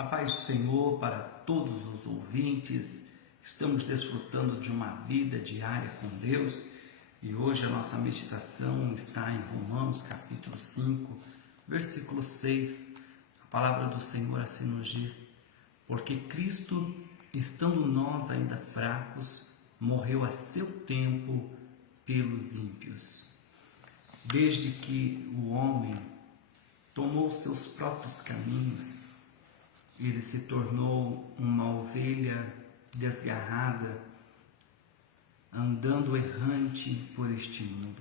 A paz do Senhor para todos os ouvintes. Estamos desfrutando de uma vida diária com Deus e hoje a nossa meditação está em Romanos capítulo 5, versículo 6. A palavra do Senhor assim nos diz: porque Cristo, estando nós ainda fracos, morreu a seu tempo pelos ímpios. Desde que o homem tomou seus próprios caminhos, ele se tornou uma ovelha desgarrada, andando errante por este mundo.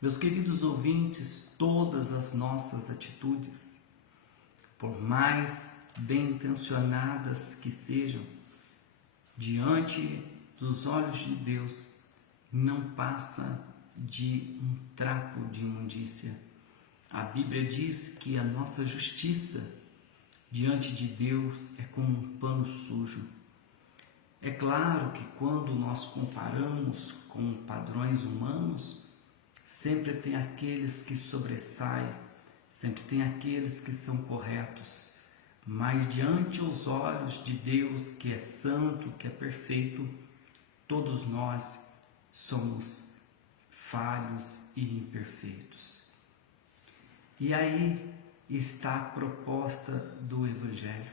Meus queridos ouvintes, todas as nossas atitudes, por mais bem intencionadas que sejam, diante dos olhos de Deus, não passa de um trapo de imundícia. A Bíblia diz que a nossa justiça diante de Deus é como um pano sujo. É claro que quando nós comparamos com padrões humanos, sempre tem aqueles que sobressaem, sempre tem aqueles que são corretos, mas diante os olhos de Deus, que é santo, que é perfeito, todos nós somos falhos e imperfeitos. E aí está a proposta do Evangelho.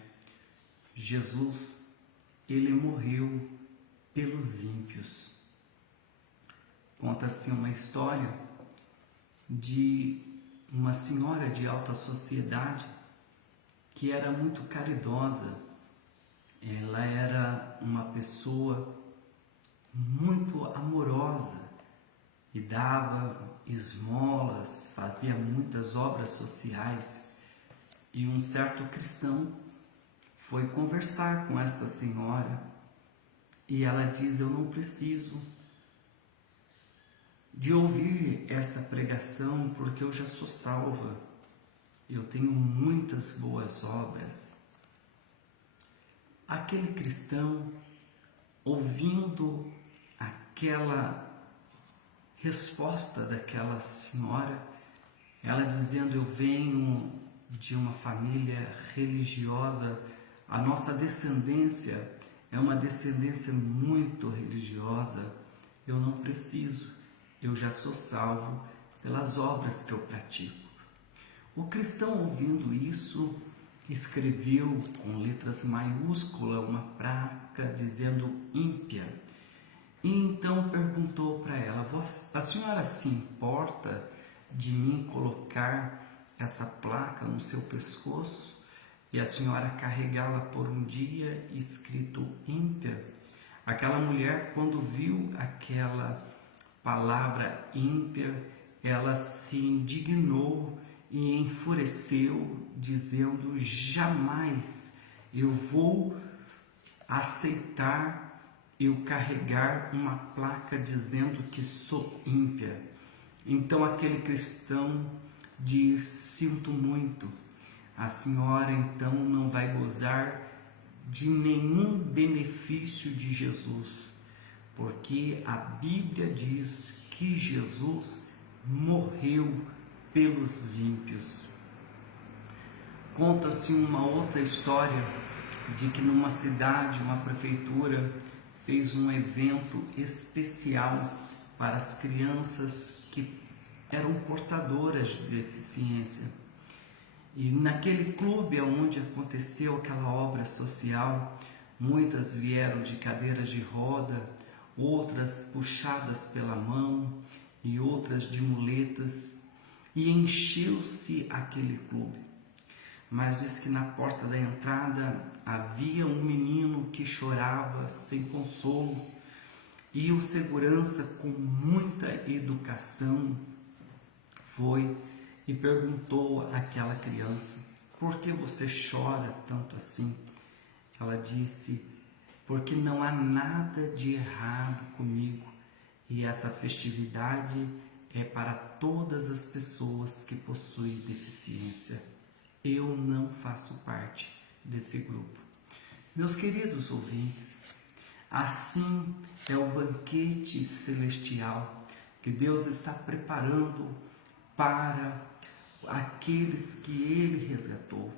Jesus, ele morreu pelos ímpios. Conta-se uma história de uma senhora de alta sociedade que era muito caridosa. Ela era uma pessoa muito amorosa e dava esmolas, fazia muitas obras sociais. E um certo cristão foi conversar com esta senhora e ela diz: eu não preciso de ouvir esta pregação porque eu já sou salva, eu tenho muitas boas obras. Aquele cristão, ouvindo aquela resposta daquela senhora, ela dizendo: eu venho de uma família religiosa, a nossa descendência é uma descendência muito religiosa, eu não preciso, eu já sou salvo pelas obras que eu pratico. O cristão, ouvindo isso, escreveu com letras maiúsculas uma placa dizendo ímpia. E então perguntou para ela: a senhora se importa de mim colocar essa placa no seu pescoço e a senhora carregá-la por um dia escrito ímpia? Aquela mulher, quando viu aquela palavra ímpia, ela se indignou e enfureceu, dizendo: jamais eu vou aceitar eu carregar uma placa dizendo que sou ímpia. Então aquele cristão diz: sinto muito, a senhora então não vai gozar de nenhum benefício de Jesus, porque a Bíblia diz que Jesus morreu pelos ímpios. Conta-se uma outra história de que numa cidade, uma prefeitura fez um evento especial para as crianças que eram portadoras de deficiência. E naquele clube onde aconteceu aquela obra social, muitas vieram de cadeiras de roda, outras puxadas pela mão e outras de muletas, e encheu-se aquele clube. Mas diz que na porta da entrada havia um menino que chorava sem consolo, e o segurança, com muita educação, foi e perguntou àquela criança: por que você chora tanto assim? Ela disse: porque não há nada de errado comigo, e essa festividade é para todas as pessoas que possuem deficiência. Eu não faço parte desse grupo. Meus queridos ouvintes, assim é o banquete celestial que Deus está preparando para aqueles que Ele resgatou.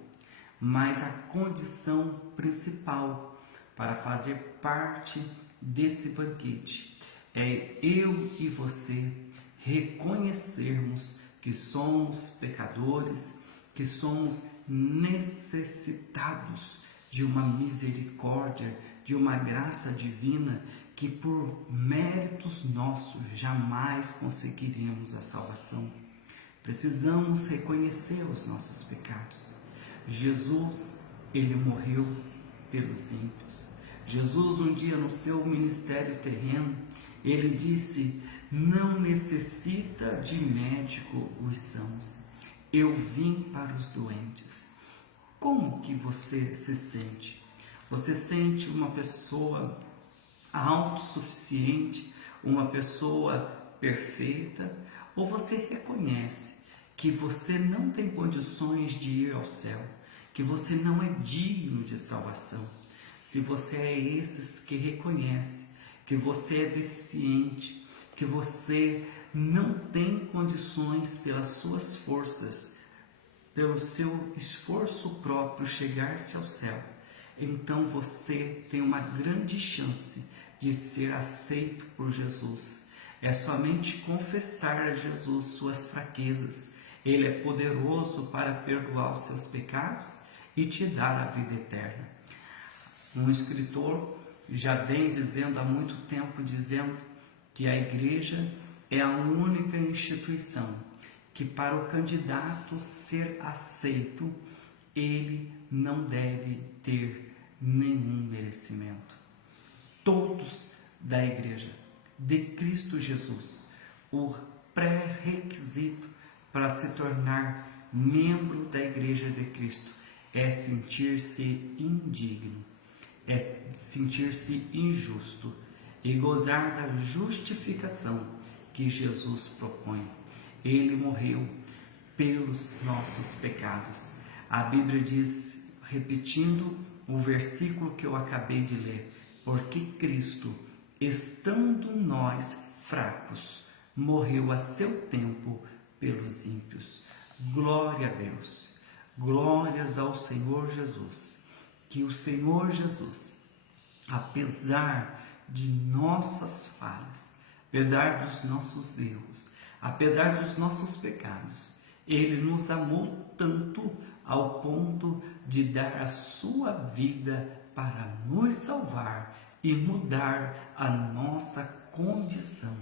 mas a condição principal para fazer parte desse banquete é eu e você reconhecermos que somos pecadores, que somos necessitados de uma misericórdia, de uma graça divina, que por méritos nossos jamais conseguiremos a salvação. Precisamos reconhecer os nossos pecados. Jesus, ele morreu pelos ímpios. Jesus, um dia no seu ministério terreno, ele disse: não necessita de médico os sãos, eu vim para os doentes. Como que você se sente? Você sente uma pessoa autossuficiente, uma pessoa perfeita, ou você reconhece que você não tem condições de ir ao céu, que você não é digno de salvação? Se você é esses que reconhece que você é deficiente, que você não tem condições pelas suas forças, pelo seu esforço próprio chegar-se ao céu, então você tem uma grande chance de ser aceito por Jesus. É somente confessar a Jesus suas fraquezas. Ele é poderoso para perdoar os seus pecados e te dar a vida eterna. Um escritor já vem dizendo há muito tempo, dizendo que a igreja é a única instituição que para o candidato ser aceito, ele não deve ter nenhum merecimento. Todos da igreja de Cristo Jesus, o pré-requisito para se tornar membro da igreja de Cristo é sentir-se indigno, é sentir-se injusto e gozar da justificação que Jesus propõe. Ele morreu pelos nossos pecados. A Bíblia diz, repetindo o versículo que eu acabei de ler: porque Cristo, estando nós fracos, morreu a seu tempo pelos ímpios. Glória a Deus, glórias ao Senhor Jesus. Que o Senhor Jesus, apesar de nossas falhas, apesar dos nossos erros, apesar dos nossos pecados, Ele nos amou tanto ao ponto de dar a sua vida para nos salvar e mudar a nossa condição.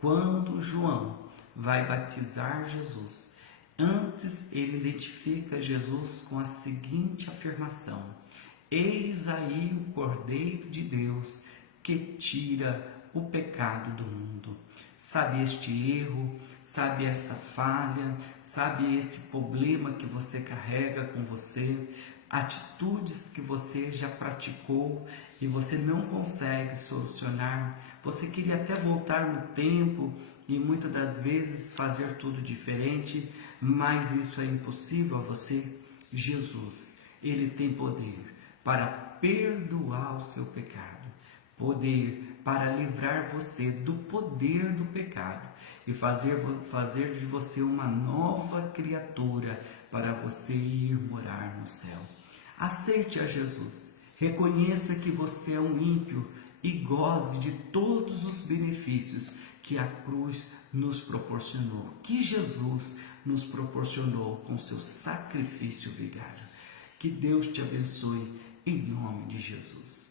Quando João vai batizar Jesus, antes ele identifica Jesus com a seguinte afirmação: eis aí o Cordeiro de Deus que tira o pecado do mundo. Sabe este erro, sabe esta falha, sabe esse problema que você carrega com você, atitudes que você já praticou e você não consegue solucionar. Você queria até voltar no tempo e muitas das vezes fazer tudo diferente, mas isso é impossível a você. Jesus, Ele tem poder para perdoar o seu pecado, poder para livrar você do poder do pecado e fazer de você uma nova criatura para você ir morar no céu. Aceite a Jesus, reconheça que você é um ímpio e goze de todos os benefícios que a cruz nos proporcionou, que Jesus nos proporcionou com seu sacrifício vigário. Que Deus te abençoe em nome de Jesus.